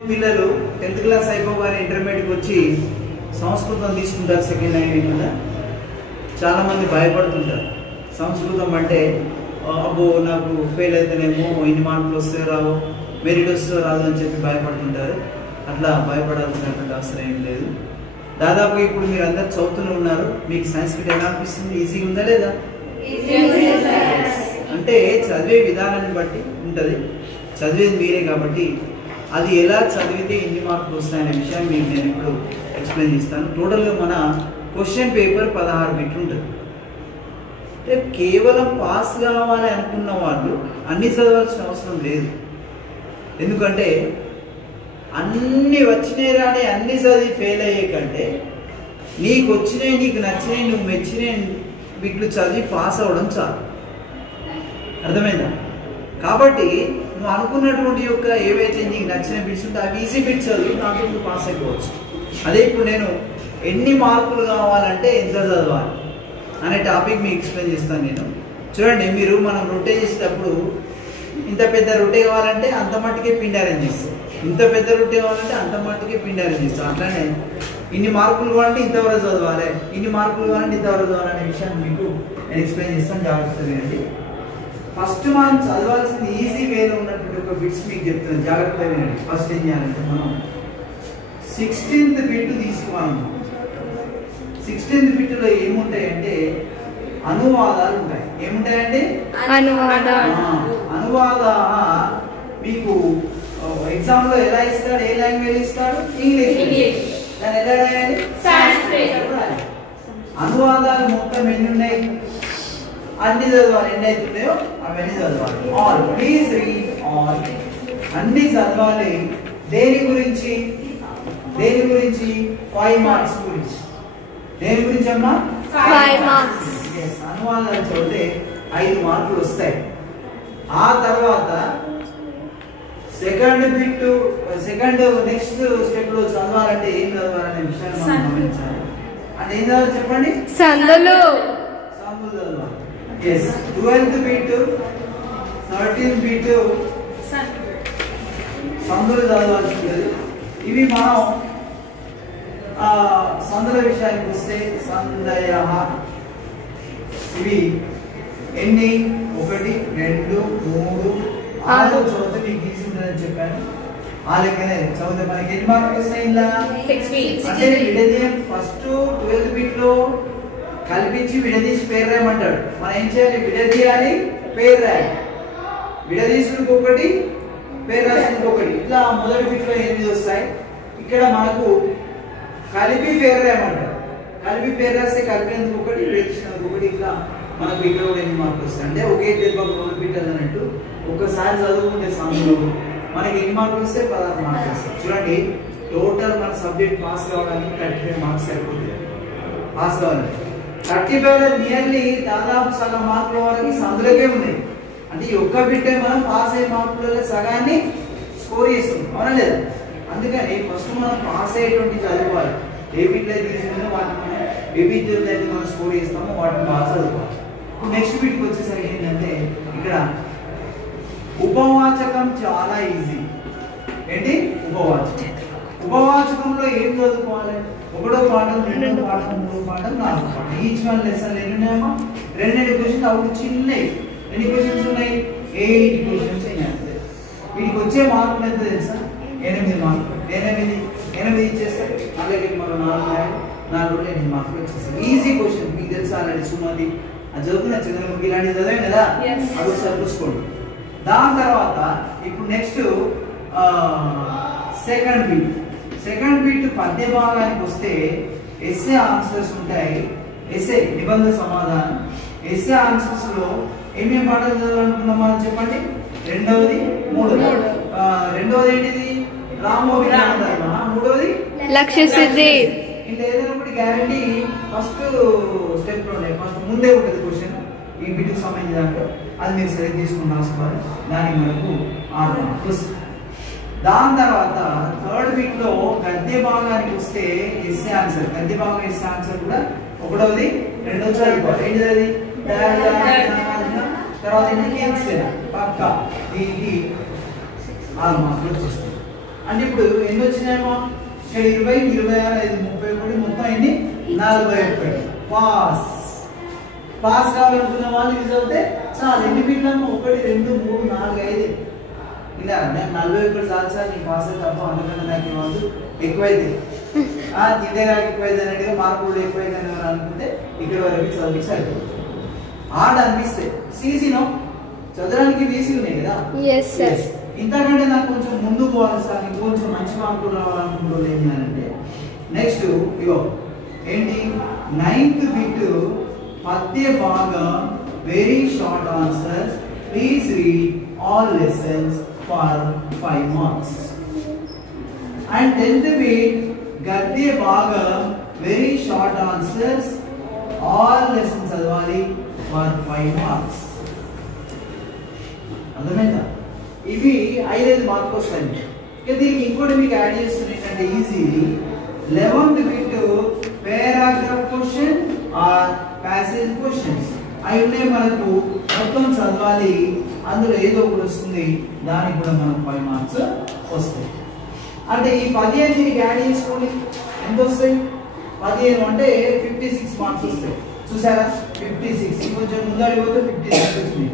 పిల్లలు 10th class అయిపోగానే ఇంటర్మీడియట్కి వచ్చి సంస్కృతం తీసుకుంటారు సెకండ్ లాంగ్వేజ్ మీద. చాలామంది భయపడుతుంటారు. సంస్కృతం అంటే అబ్బో నాకు ఫెయిల్ అయితేనేమో ఇన్ని మార్కులు వస్తే రావు, మెరిట్ వస్తే రాదు అని చెప్పి భయపడుతుంటారు. అట్లా భయపడాల్సినటువంటి అవసరం ఏం లేదు. దాదాపు ఇప్పుడు మీరు అందరు చదువుతూనే ఉన్నారు. మీకు సంస్కృతం ఎలా అనిపిస్తుంది? ఈజీగా ఉందా లేదా? అంటే చదివే విధానాన్ని బట్టి ఉంటుంది. చదివేది మీరే కాబట్టి అది ఎలా చదివితే ఎన్ని మార్కులు వస్తాయనే విషయాన్ని మీకు నేను ఇప్పుడు ఎక్స్ప్లెయిన్ చేస్తాను. టోటల్గా మన క్వశ్చన్ పేపర్ 16 బిట్లు ఉంటుంది. అంటే కేవలం పాస్ కావాలి అనుకున్న వాళ్ళు అన్ని చదవాల్సిన అవసరం లేదు. ఎందుకంటే అన్నీ వచ్చినాయి రాని అన్ని చదివి ఫెయిల్ అయ్యే కంటే నీకు వచ్చినాయి, నీకు నచ్చినాయి, నువ్వు మెచ్చినాయి బిట్లు చదివి పాస్ అవ్వడం చాలు. అర్థమైందా? కాబట్టి నువ్వు అనుకున్నటువంటి యొక్క ఏవైతే నీకు నచ్చిన బిట్స్ ఉంటే అవి ఈజీ బిట్స్ చదివి దాంట్లో నువ్వు పాస్ అయిపోవచ్చు. అదే ఇప్పుడు నేను ఎన్ని మార్కులు కావాలంటే ఎంత చదవాలి అనే టాపిక్ మీకు ఎక్స్ప్లెయిన్ చేస్తాను నేను. చూడండి, మీరు మనం రొట్టె చేసేటప్పుడు ఇంత పెద్ద రొట్టె కావాలంటే అంత మట్టుకే పిండి అరేంజ్ చేస్తాం, ఇంత పెద్ద రొట్టె కావాలంటే అంత మట్టుకే పిండి అరేంజ్ చేస్తాం. అట్లానే ఇన్ని మార్కులు కావాలంటే ఇంతవరకు చదవాలి, ఇన్ని మార్కులు కావాలంటే ఇంతవరకు చదవాలి అనే విషయాన్ని మీకు నేను ఎక్స్ప్లెయిన్ చేస్తాను. జాగ్రత్తగా వినండి. ఫస్ట్ మనం చదవాల్సింది ఈజీ వేలో ఉన్నటువంటి ఒక బిట్స్ మీకు చెప్తాను, జాగ్రత్తగా వినండి. ఫస్ట్ ఏం చేయాలంటే మనం 16th బిట్ తీసుకోవాలి. 16th బిట్లో ఏముంటాయంటే అనువాదాలు ఉంటాయి. ఏముంటాయంటే అనువాద మీకు ఎగ్జామ్ లో ఎలా ఇస్తాడు, ఏ లాంగ్వేజ్ ఇస్తాడు? ఇంగ్లీష్. దాన్ని ఎలా రాయాలి? అనువాదాలు మొత్తం ఎన్ని ఉన్నాయి? అన్ని చదవాలి. ఎన్ని అవుతున్నాయో అవన్నీ చదవాలి. All, please read all. అన్ని చదవాలి. దేని గురించి? 5 మార్క్స్ గురించి. దేని గురించి అమ్మా? 5 మార్క్స్. అనువాదాలు చదివితే 5 మార్కులు వస్తాయి. ఆ తర్వాత సెకండ్ నెక్స్ట్ స్టెప్ లో చదవాలంటే ఏం చదవాలనే విషయాన్ని మనం గమనించాలి. అంటే ఏం చదవాలి చెప్పండి? సందులు చదవాలి. 12th బిట్, 13th బిట్ సందులు చదవాల్సి ఉంటుంది. ఇవి మనం సందుల విషయానికి వస్తే సందయ ఇవి ఎన్ని? 1, 2, 3, 6 చదివితే మీకు ఈజీ ఉంటుందని చెప్పాను. ఆ లెక్కనే చదివితే మనకి ఎన్ని మార్కులు వస్తాయి? ఇలా అంటే విడదీయం. ఫస్ట్ 12th బిట్ లో కల్పించి విడదీసి పేరు రాయమంటాడు. మనం ఏం చేయాలి? విడదీయాలి, పేరు రాయాలి. విడదీసుడికి ఒకటి, పేరు రాసేందుకు ఒకటి. ఇట్లా మొదటి బిట్లో 8 వస్తాయి. ఇక్కడ మనకు కలిపి పేరు రాయమంటాడు. కలిపి పేరు రాస్తే కలిపేందుకు ఒకటి, విడదీసినందుకు ఒకటి. ఇట్లా మనకు ఇక్కడ కూడా 8 మార్కులు వస్తాయి. అంటే ఒకే దెబ్బకు 2 బిట్లు అన్నట్టు ఒక్కసారి చదువుకుంటే సందులో మనకి ఎన్ని మార్కులు వస్తే? 16 మార్కులు వస్తాయి. చూడండి, టోటల్ మన సబ్జెక్ట్ పాస్ కావడానికి 35 మార్క్స్ సరిపోతుంది. పాస్ కావాలంటే 35 నియర్లీ దాదాపు సగం మార్కుల వరకు సందులకే ఉన్నాయి. అంటే ఈ ఒక్క బిట్టే మనం పాస్ అయ్యే మార్కులలో సగాన్ని స్కోర్ చేస్తున్నాం, అవునా లేదా? అందుకని ఫస్ట్ మనం పాస్ అయ్యేటువంటి చదువుకోవాలి. ఏ బిట్లు అయితే తీసుకుందో వాటిని మనం ఏ బిట్లు అయితే మనం స్కోర్ చేస్తామో వాటిని బాగా చదువుకోవాలి. నెక్స్ట్ బిట్కి వచ్చేసరికి ఏంటంటే ఇక్కడ ఉపవాచకం చాలా ఈజీ. ఏంటి? ఉపవాచకం. ఉపవాచకంలో ఏం చదువుకోవాలి? 1వ పాఠం, 2వ పాఠం, 3వ పాఠం, 4వ పాఠం. ఈచ్ వన్ లెసన్ ఎన్ని ఉన్నాయమ్మా? 2 క్వశ్చన్స్. అప్పుడు చిన్నవి. ఎన్ని క్వశ్చన్స్ ఉన్నాయి? 8 క్వశ్చన్స్ అయినాయి. వీటికి వచ్చే మార్కులు ఎంత తెలుసా? 8 మార్కులు. 8 ఇచ్చేస్తే అలాగే మనం 4 8 మార్కులు వచ్చేస్తాయి. Easy question. మీకు తెలుసా ఆల్రెడీ సుమది అది చదువుకున్న చంద్రముఖి ఇలాంటివి చదివాం కదా, అది ఒకసారి చూసుకోండి. దాని తర్వాత ఇప్పుడు నెక్స్ట్ సెకండ్ బిట్ పద్య భాగానికి వస్తే ఎస్ఏ ఆన్సర్స్ ఉంటాయి. ఎస్ఏ నిబంధన సమాధానం. ఎస్ఏ ఆన్సర్స్ లో ఏమేమి పాఠాలు చదవాలనుకున్నాం మనం చెప్పండి? 2వది, 3వది. 2వది ఏంటిది? రామో విజ్ఞాన ధర్మ. 3వది లక్ష్య సిద్ధి. ఇంత ఏదైనా ఒకటి గ్యారంటీ ఫస్ట్ స్టెప్ లోనే ఫస్ట్ ముందే ఉంటుంది క్వశ్చన్ ఈ బిట్కి సంబంధించిన దాంట్లో. అది మీరు సెలెక్ట్ చేసుకుని రాసుకోవాలి. దానికి మనకు 6 మార్కులు. దాని తర్వాత థర్డ్ బిట్ లో గద్య భాగానికి వస్తే ఎస్ఏ ఆన్సర్. గద్య భాగం ఎస్ఏ ఆన్సర్ కూడా 1వది, 2వది చదువుకోవాలి. ఏంటిది? తర్వాత పక్క దీనికి 6 మార్కులు వచ్చేస్తుంది. అంటే ఇప్పుడు ఎన్ని వచ్చినాయేమో ఇక్కడ 20, 26, 31 మొత్తం ఎన్ని 41 పాస్ కావాలనుకున్న వాళ్ళు యూజ్ అవుతే చాలు. ఎన్ని బిట్లమ్మా 1 2 3 4 5 ఇలా నేను 41 చాలు సార్ నీ పాస్ అయితే తప్ప అందుకన్నా నాకు ఏమవుతుంది ఎక్కువైతే తింటే నాకు ఎక్కువైతే అన్నట్టుగా మార్కులు ఎక్కువైతే అనుకుంటే ఇక్కడ వరకు చదివి సరిపోతుంది. హార్డ్ అనిపిస్తే ఈజీనో చదవడానికి ఈజీ ఉన్నాయి కదా. ఇంతకంటే నాకు కొంచెం ముందు పోవాలి సార్ ఇంకొంచెం మంచి మార్కులు రావాలనుకుంటుంది ఏంటంటే నెక్స్ట్ ఇగో ఏంటి 9th బిట్ పద్య భాగం very short answers please read all lessons for 5 marks. And 10th bit గద్య భాగం very short answers all lessons చదవాలి ఫర్ 5 marks. అర్థమైందా? ఇవి 5 మార్కులు వస్తాయి. ఇక దీనికి ఇంకోటి మీకు యాడ్ చేస్తున్నా ఏంటంటే easy 11th bit paragraph question or passage questions అవి ఉన్నాయి మనకు మొత్తం చదవాలి. అందులో ఏదో ఒకటి వస్తుంది దానికి కూడా మనకు 5 మార్క్స్ వస్తాయి. అంటే ఈ 15 దీనికి యాడ్ చేసుకోండి ఎంత వస్తాయి 15 అంటే 56 మార్క్స్ వస్తాయి. చూసారా 56 కొంచెం ముందడి పోతే 56 వస్తుంది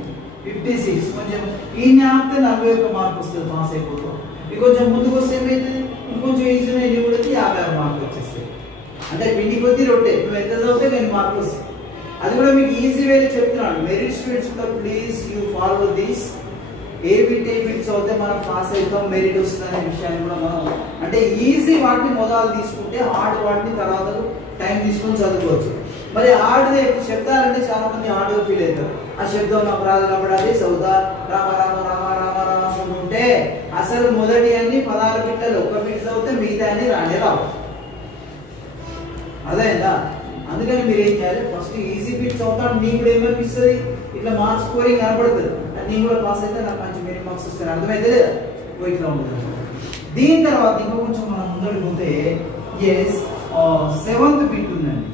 56 కొంచెం ఈ జ్ఞాపకం 41 మార్క్ వస్తుంది పాస్ అయిపోతాం. ఇది కొంచెం ముందుకు వస్తే ఏమైతుంది ఇంకొంచెం ఈజీగా ఇది కూడా 56 మార్కులు వచ్చేస్తాయి. అంటే పిండి కొద్ది రొట్టె నువ్వు ఎంత చదివితే 10 మార్కులు వస్తాయి. అది కూడా మీకు ఈజీ వేలో చెప్తున్నాను. మెరిట్ స్టూడెంట్స్ కూడా please you follow this. A bit చదివితే మనం పాస్ అవుతాం మెరిట్ వస్తుంది అనే విషయాన్ని కూడా మనం అంటే ఈజీ వాటిని మొదలు తీసుకుంటే హార్డ్ వాటిని తర్వాత టైం తీసుకొని చదువుకోవచ్చు. మరి హార్డ్ శబ్దాలంటే చాలా మంది హార్డ్గా ఫీల్ అవుతారు. ఆ శబ్దం నాకు రాదు కాబట్టి అది చదువుతా రామ రామ రామ రామ రామ అనుకుంటుంటే అసలు మొదటి అన్ని 16 బిట్లలో ఒక బిట్ చదివితే మిగతా అన్ని రానే రావు. అదేందా? అందుకని మీరు ఏం చేయాలి ఫస్ట్ ఈజీ బిట్ చదువుతాడు నీకు కూడా ఏమనిపిస్తుంది ఇట్లా మార్క్స్ స్కోరింగ్ కనపడుతుంది. నేను కూడా పాస్ అయితే నాకు మంచి మెరిట్ మార్క్స్ వస్తాయి అర్థమైతే లేదా ఇట్లా ఉంటుంది. దీని తర్వాత ఇంకా కొంచెం మనం ముందరికి పోతే 7th బిట్ ఉందండి.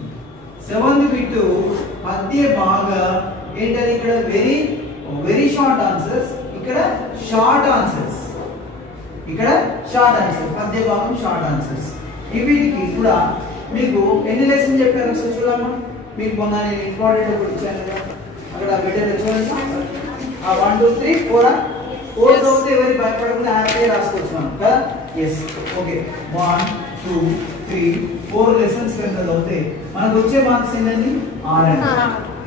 7th బిట్ పద్య బాగా ఏంటది ఇక్కడ వెరీ షార్ట్ ఆన్సర్స్ ఇక్కడ షార్ట్ ఆన్సర్స్ పద్య భాగం షార్ట్ ఆన్సర్స్. వీటికి కూడా మీకు ఎన్ని లెసన్ చెప్పారు ఒకసారి చూడమ్మా. మీకు మొన్న నేను ఇంపార్టెంట్ ఒకటి ఇచ్చాను కదా అక్కడ బెటర్ చూడండి 1 2 3 4 చదివితే ఎవరికి భయపడకుండా హ్యాపీగా రాసుకోవచ్చు మనం కదా. ఎస్ ఓకే 1 2 3 4 లెసన్స్ కనుక చదివితే మనకు వచ్చే మార్క్స్ ఏంటండి 6 అండి.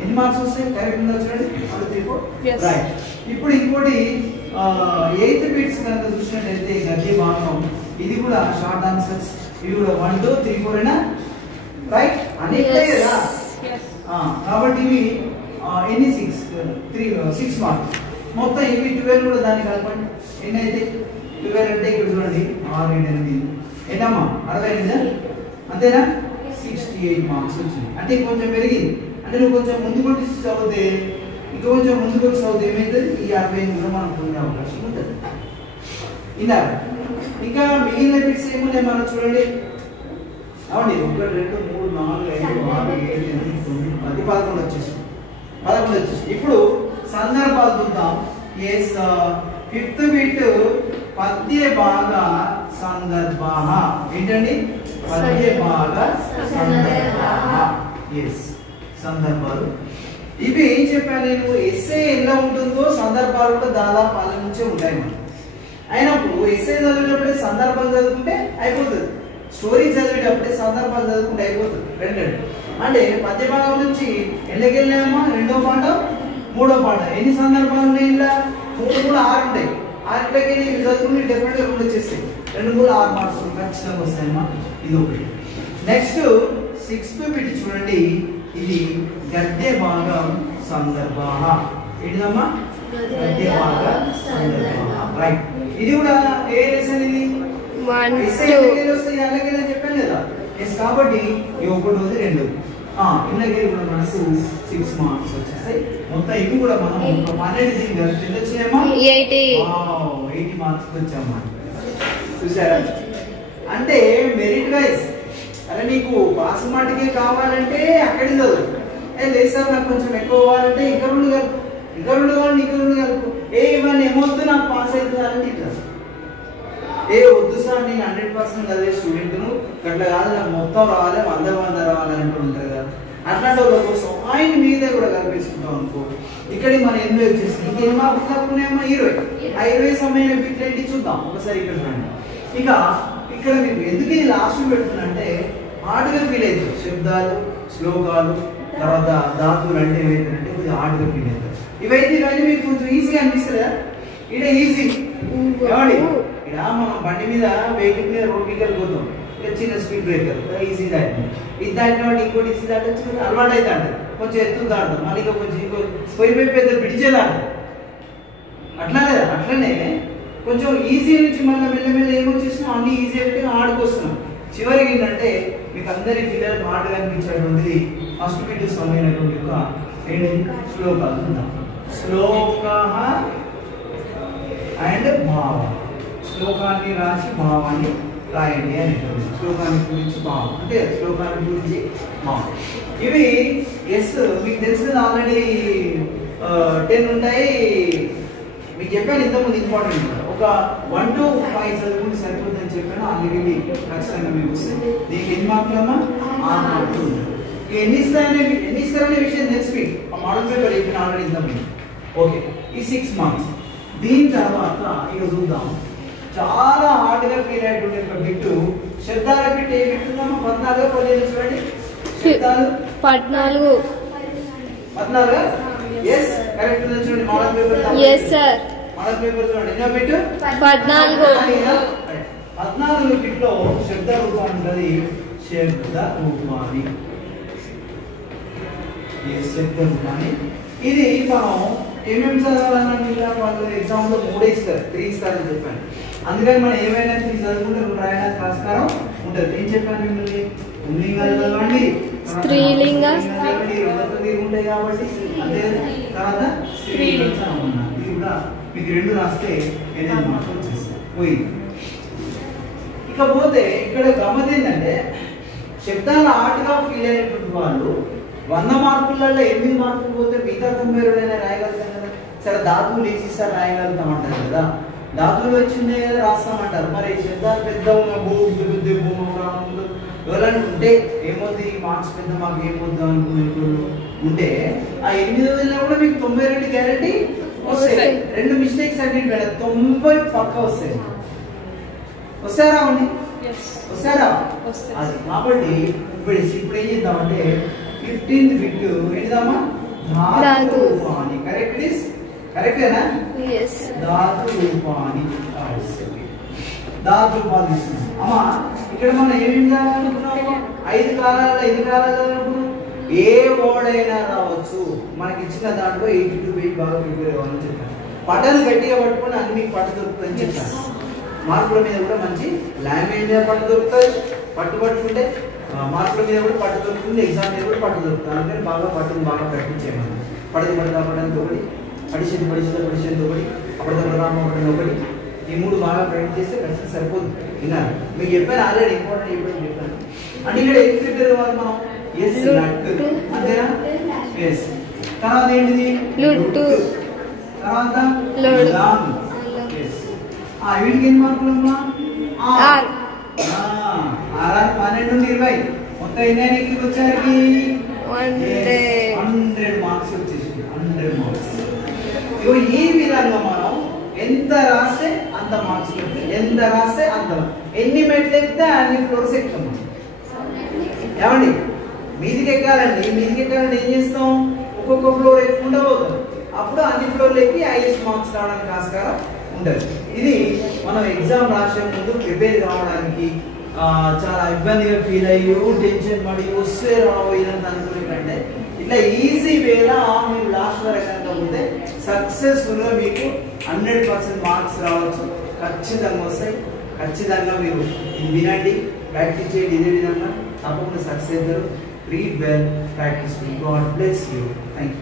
ఎన్ని మార్క్స్ వస్తాయి కరెక్ట్ ఉందా చూడండి 1 2 3 4 రైట్. ఇప్పుడు ఇంకోటి 8th బిట్స్ కనుక చూసినట్లయితే గద్య భాగం ఇది కూడా షార్ట్ ఆన్సర్స్ ఇవి కూడా 1 2 3 4 అయినా రైట్ అన్ని ఇట్లే కదా. కాబట్టి ఇవి ఎన్ని 6 మార్క్స్ మొత్తం ఇవి 12 కూడా దాన్ని కలపండి ఎన్ని అయితే 12 అంటే ఇక్కడ చూడండి 6 7 8 ఎన్నమ్మా 68 అంతేనా 68 మార్క్స్ వచ్చింది. అంటే కొంచెం పెరిగింది. అంటే నువ్వు కొంచెం ముందుకు చదివితే ఇంకా కొంచెం ముందుకు చదివితే ఏమైతుంది ఈ 68 కూడా మనం పొందే అవకాశం ఉంటుంది. ఇలా ఇంకా మిగిలిన బిట్స్ ఏమున్నాయి మనం చూడండి అవునండి 1 2 3 4 5 6 7 8 9 10 11 వచ్చేసి ఇప్పుడు సందర్భాలు చూద్దాం. 5th బిట్ పద్య భాగ సందర్భ ఏంటండి పద్య భాగ సందర్భాలు. ఇవి ఏం చెప్పాను నేను ఎస్ఏ ఎలా ఉంటుందో సందర్భాలు కూడా దాదాపు వాళ్ళ నుంచే ఉంటాయి. మనం అయినప్పుడు ఎస్ఏ చదివేటప్పుడే సందర్భాలు చదువుకుంటే అయిపోతుంది. స్టోరీ చదివేటప్పుడే సందర్భాలు చదువుకుంటే అయిపోతుంది. రెండు అంటే పద్య భాగం నుంచి ఎళ్ళకెళ్ళామా 2వ పాఠం 3వ పాఠం ఎన్ని సందర్భాలు ఉన్నాయి ఇలా 3 కూడా 6 ఉంటాయి. 6కి ఇవి చదువుకుంటే డెఫినెట్ గా 2 వచ్చేస్తాయి. 2 కూడా 6 మార్క్స్ ఖచ్చితంగా వస్తాయమ్మా. ఇది ఒకటి. నెక్స్ట్ 6th బిట్ చూడండి ఇది గద్య భాగం సందర్భ ఏంటమ్మా గద్య భాగ సందర్భ రైట్. ఇది కూడా ఏ లెసన్ ఇది 1 2 వస్తాయి అలాగే చెప్పాను కదా. ఎస్ కాబట్టి ఈ 1 2 ఇలాగే కూడా మనకు 6 మార్క్స్ వచ్చేస్తాయి. మొత్తం ఇవి కూడా మనం 12 దీని కలిపి ఎంత వచ్చాయమ్మా 80 మార్క్స్ వచ్చామా చూసారా. అంటే మెరిట్ వైజ్ అరే నీకు పాస్ మట్టుకే కావాలంటే అక్కడి చదువు లేదు సార్ నాకు కొంచెం ఎక్కువ కావాలంటే ఇంకా 2 కలుపు ఇంకా 2 కావాలంటే ఇంకా 2 కలుపు ఇవన్నీ ఏమవుతుంది నాకు పాస్ అవుతుంది అంటే ఇట్లా ఏ వద్దు సార్ నేను 100% చదివే స్టూడెంట్ను అట్లా కాదు నాకు మొత్తం రావాలి 100 రావాలని ఉంటుంది కదా, అట్లాంటి వాళ్ళ కోసం ఆయన మీదే కూడా కల్పించుకుంటాం అనుకో. ఇక్కడ మన 80 వచ్చేసింది, ఇంకేం మార్కులు తక్కువనేమో 20. ఆ 20 సమయం బిట్లేంటి చూద్దాం ఒకసారి ఇక్కడ రండి. ఇక ఇక్కడ మీకు ఎందుకు ఇది లాస్ట్ పెడుతున్నంటే హార్డ్గా ఫీల్ అవుతారు. శబ్దాలు, శ్లోకాలు, తర్వాత ధాతువులు అంటే ఏమైతుందంటే కొద్దిగా హార్డ్గా ఫీల్ అవుతారు. ఇవన్నీ మీకు కొంచెం ఈజీగా అనిపిస్తుందా? ఇక్కడ ఈజీ ఏమండి, ఇక్కడ మనం బండి మీద వెహికల్ మీద రోడ్ మీద పోతాం, ఇక్కడ చిన్న స్పీడ్ బ్రేకర్ ఈజీ దాటి ఇది దాటిన వాటి ఇంకోటి ఈజీ దాటొచ్చు, అలవాటు అయితే అంటారు కొంచెం ఎత్తు దాడతాం, మళ్ళీ కొంచెం ఇంకో పోయి పెద్ద పిడిచేదాడు అట్లా లేదా. అట్లనే కొంచెం ఈజీ నుంచి మళ్ళీ మెల్లమెల్ల ఏమొచ్చేసినా అన్ని ఈజీ అంటే ఆడుకొస్తున్నాం. చివరికి ఏంటంటే మీకు అందరి పిల్లలకు హార్డ్గా అనిపించేటువంటిది ఫస్ట్ బిట్ సమయమైనటువంటి ఒక శ్లోకాలు ఉంటాం. శ్లోక అండ్ భావ, శ్లోకాన్ని రాసి భావాన్ని రాయండి అనేటువంటి శ్లోకాన్ని గురించి భావం అంటే శ్లోకాన్ని గురించి భావం. ఇవి ఎస్ మీకు తెలిసింది ఆల్రెడీ 10 ఉంటాయి. మీకు చెప్పాను ఇంతకుముందు ఇంపార్టెంట్ ఒక 1 to 5 చదువుకుంటే సరిపోతుందని చెప్పాను. ఆల్రెడీ ఖచ్చితంగా మీకు వస్తుంది. దీనికి ఎన్ని మార్కులమ్మా? 6 మార్కులు. ఎన్ని ఇస్తారనే విషయం తెలిసి ఆ మోడల్ పేపర్ చెప్పిన ఆల్రెడీ ఇంతకుముందు. ఓకే, ఈ 6 మార్క్స్. దీని తర్వాత ఇక చూద్దాం చాలా హార్డ్గా ఫీల్ అయ్యేటువంటి ఒక బిట్టు శబ్దాల బిట్. ఏ బిట్ ఉందమ్మా? 14 15 చూడండి. శబ్దాలు 14 yes కరెక్ట్ ఉంది చూడండి. Model paper yes sir model paper చూడండి. ఎన్నో బిట్? 14 బిట్ లో శబ్ద రూపం ఉంటది. శబ్ద రూపాన్ని శబ్ద రూపాన్ని ఇది మనం ఏమేమి చదవాలన్నా వాళ్ళు ఎగ్జామ్ లో 3 ఇస్తారు, 3 ఇస్తారని చెప్పాను. అందుకని మనం ఏమైనా 3 చదువుకుంటే రాయడానికి ఆస్కారం ఉంటుంది. ఏం చెప్పాను మిమ్మల్ని? పుల్లింగాలు చదవండి, స్త్రీలింగ ఉంటాయి కాబట్టి అదే తర్వాత స్త్రీలింగం ఉన్నా ఇది కూడా మీకు 2 రాస్తే 8 మార్కులు వచ్చేస్తాయి పోయింది. ఇకపోతే ఇక్కడ గమ్మత్ ఏంటంటే శబ్దాల ఆటగా ఫీల్ అయినటువంటి వాళ్ళు 100 మార్కులలో 8 మార్కులు పోతే మిగతా 92 రాయగలుగుతాం కదా. సరే ధాతువులు వేసిస్తారు రాయగలుగుతాం అంటారు కదా, ధాతువులు వచ్చిందే కదా రాస్తామంటారు. మరి శబ్దాలు పెద్ద ఎవరైనా ఉంటే ఏమవుతుంది మార్క్స్ పెద్ద మాకు ఏమవుద్దు అనుకునే ఉంటే ఆ 8 కూడా మీకు 92 గ్యారెంటీ వస్తాయి. 2 మిస్టేక్స్ అన్ని 90 పక్క వస్తాయి. వస్తారా అండి? వస్తారా? అది కాబట్టి ఇప్పుడు ఏం చేద్దామంటే 15th బిట్ ఏంటిదమ్మా? ధాతు రూపాన్ని. కరెక్టేనా? ధాతు రూపాన్ని ధాతు రూపాలు తీసుకున్నాం. అమ్మా ఇక్కడ మనం ఏమేమి చదవాలనుకున్నాము? 5 కాలాలు ఏ ఓడైనా రావచ్చు. మనకి ఇచ్చిన దాంట్లో 82 పేజ్ బాగా ప్రిపేర్ అవ్వాలని చెప్పాను. పటలు గట్టిగా పట్టుకొని అన్ని మీకు పట్టు దొరుకుతుందని చెప్పాను. మార్కుల మీద కూడా మంచి లాంగ్వేజ్ మీద పట్టు దొరుకుతుంది, పట్టుకుంటే మార్కుల మీద కూడా పట్టు దొరుకుతుంది, ఎగ్జామ్ మీద కూడా పట్టు దొరుకుతుంది. అందుకని బాగా పట్టును బాగా ప్రాక్టీస్ పడడానికి ఒకటి, పడిషన్తో ఒకటి, అప్పటికప్పుడు ఒకటి, ఈ 3 బాగా ప్రాక్టీస్ చేస్తే ఖచ్చితంగా సరిపోదు. విన్నారు మీకు చెప్పాను ఆల్రెడీ ఇంపార్టెంట్ ఎప్పుడు చెప్పాను. అంటే ఇక్కడ ఏం ప్రిపేర్ అవ్వాలి మనం? ఎస్ అంతేనా? ఎస్ తర్వాత ఏంటిది? తర్వాత వీటికి ఎన్ని మార్కులు అమ్మా? 12 నుండి 20 మొత్తం ఎన్ని వచ్చాయి? 100 మార్క్స్ వచ్చేసి 100 మార్క్స్. ఈ విధంగా మనం ఎంత రాస్తే అంత మార్క్స్ పెడతాయి, ఎంత రాస్తే అంత. ఎన్ని మెట్లు ఎక్కితే అన్ని ఫ్లోర్స్ ఎక్కుతాం. ఏమండి మీదికి ఎక్కాలండి, ఏం చేస్తాం? ఒక్కొక్క ఫ్లోర్ ఎక్కుండా పోతాం. అప్పుడు అన్ని ఫ్లోర్లు ఎక్కి హైయెస్ట్ మార్క్స్ రావడానికి ఆస్కారం ఉంటుంది. ఇది మనం ఎగ్జామ్ రాసే ముందు ప్రిపేర్ కావడానికి చాలా ఇబ్బందిగా ఫీల్ అయ్యి టెన్షన్ పడి వస్తే రాబోయేదంత అనుకునే కంటే ఇట్లా ఈజీ వేలా మీరు లాస్ట్ వరకు కనుక పోతే సక్సెస్ఫుల్గా మీకు 100% మార్క్స్ రావచ్చు. ఖచ్చితంగా వస్తాయి. ఖచ్చితంగా మీరు వినండి, ప్రాక్టీస్ చేయండి. ఇదే విధంగా తప్పకుండా సక్సెస్ అవుతారు. Read well, practice. God bless you. Thank you.